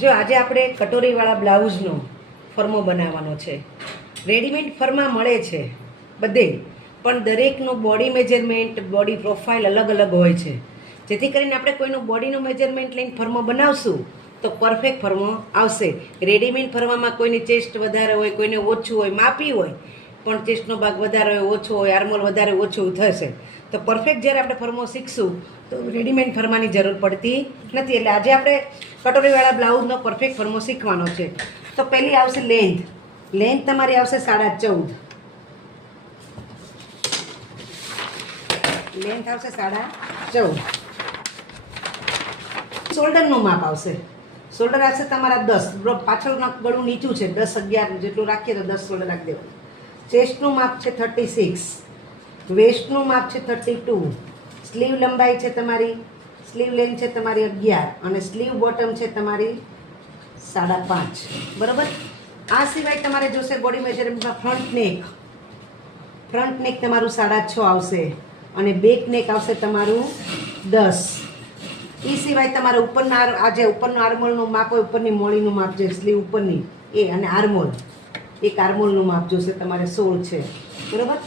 જો આજે આપણે કટોરીવાળા બ્લાઉઝનો ફરમો બનાવવાનો છે. રેડીમેડ ફરમા મળે છે બધે, પણ દરેકનું બોડી મેજરમેન્ટ, બોડી પ્રોફાઇલ અલગ અલગ હોય છે. જેથી કરીને આપણે કોઈનું બોડીનું મેજરમેન્ટ લઈને ફરમો બનાવશું તો પરફેક્ટ ફરમો આવશે. રેડીમેડ ફરવામાં કોઈની ચેસ્ટ વધારે હોય, કોઈને ઓછું હોય, માપી હોય પણ ચેસ્ટનો ભાગ વધારે હોય, ઓછો હોય, આર્મોલ વધારે ઓછું થશે. તો પરફેક્ટ જ્યારે આપણે ફરમો શીખશું તો રેડીમેડ ફરમાની જરૂર પડતી નથી. એટલે આજે આપણે કટોરીવાળા બ્લાઉઝનો પરફેક્ટ ફરમો શીખવાનો છે. તો પહેલી આવશે લેન્થ. લેન્થ તમારી આવશે 14.5. લેન્થ આવશે 14.5. શોલ્ડરનું માપ આવશે. શોલ્ડર આવશે તમારા 10. પાછળનું ગળું નીચું છે, 10-11 જેટલું રાખીએ તો 10 શોલ્ડર રાખી દેવાનું. ચેસ્ટનું માપ છે 36. વેસ્ટનું માપ છે 32. સ્લીવ લંબાઈ છે તમારી, સ્લીવ લેન્થ છે તમારી 11 અને સ્લીવ બોટમ છે તમારી 5.5. બરાબર. આ સિવાય તમારે જોશે બોડી મેજરમેન્ટમાં ફ્રન્ટ નેક તમારું 6.5 આવશે અને બેક નેક આવશે તમારું 10. એ સિવાય તમારે ઉપરના આજે ઉપરનું આર્મોલનું માપ હોય, ઉપરની મોળીનું માપ છે, સ્લીવ ઉપરની એ અને આર્મોલ, એક આર્મોલનું માપ જોશે તમારે 16 છે. બરાબર.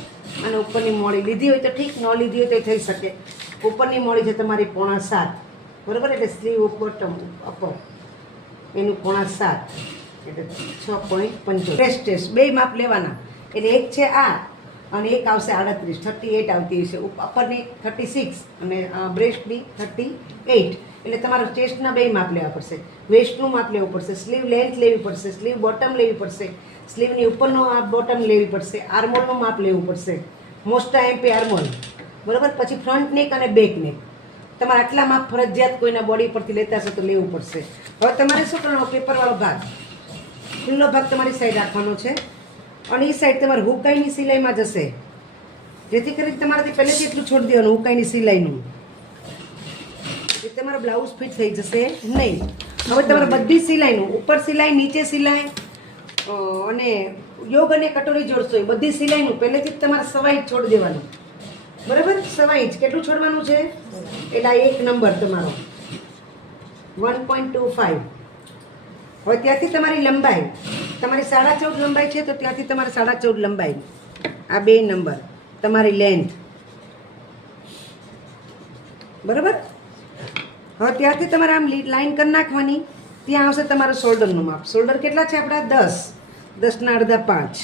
અને ઉપરની મોળી લીધી હોય તો ઠીક, ન લીધી હોય તો થઈ શકે. ઉપરની મોળી છે તમારી 6.5. બરાબર. એટલે સ્લીવ બોટમ અપર એનું 6.5 એટલે 6.75. ટેસ્ટ બે માપ લેવાના. એટલે એક છે આ અને એક આવશે 38 આવતી હશે. અપરની 36 અને બ્રેસ્ટની 38. એટલે તમારે ચેસ્ટના બે માપ લેવા પડશે. વેસ્ટનું માપ લેવું પડશે, સ્લીવ લેન્થ લેવી પડશે, સ્લીવ બોટમ લેવી પડશે, સ્લીવની ઉપરનો બોટમ લેવી પડશે, આર્મોલનું માપ લેવું પડશે, મોસ્ટ એમ્પી આર્મોલ. બરાબર. પછી ફ્રન્ટ નેક અને બેક નેક તમારે આટલા માપ ફરજિયાત કોઈના બોડી પરથી લેતા હશો તો લેવું પડશે. હવે તમારે શું કરવાનો, પેપરવાળો ભાગ, ખુલ્લો ભાગ તમારી સાઈડ રાખવાનો છે અને એ સાઈડ તમારે હુકાઈની સિલાઈમાં જશે. જેથી કરીને તમારાથી પહેલેથી એટલું છોડી દેવાનું હુકાઈની સિલાઈનું, એ તમારો બ્લાઉઝ ફિટ થઈ જશે નહીં. હવે તમારે બધી સિલાઈનું, ઉપર સિલાઈ, નીચે સિલાઈ અને યોગ અને કટોરી જોડશો એ બધી સિલાઈનું પહેલેથી જ તમારે સવાઈ છોડી દેવાનું. બરાબર. સવાઈ જ કેટલું છોડવાનું છે? એટલે એક નંબર તમારો 1.25. હવે ત્યાંથી તમારી લંબાઈ, તમારી 14.5 લંબાઈ છે તો ત્યાંથી તમારે 14.5 લંબાઈ, આ બે નંબર તમારી લેન્થ. બરાબર. હવે ત્યાંથી તમારે આમ લાઈન કરી નાખવાની. ત્યાં આવશે તમારું શોલ્ડરનું માપ. શોલ્ડર કેટલા છે આપણા? 10 ના અડધા 5.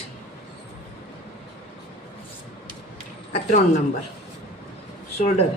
આ 3 નંબર શોલ્ડર.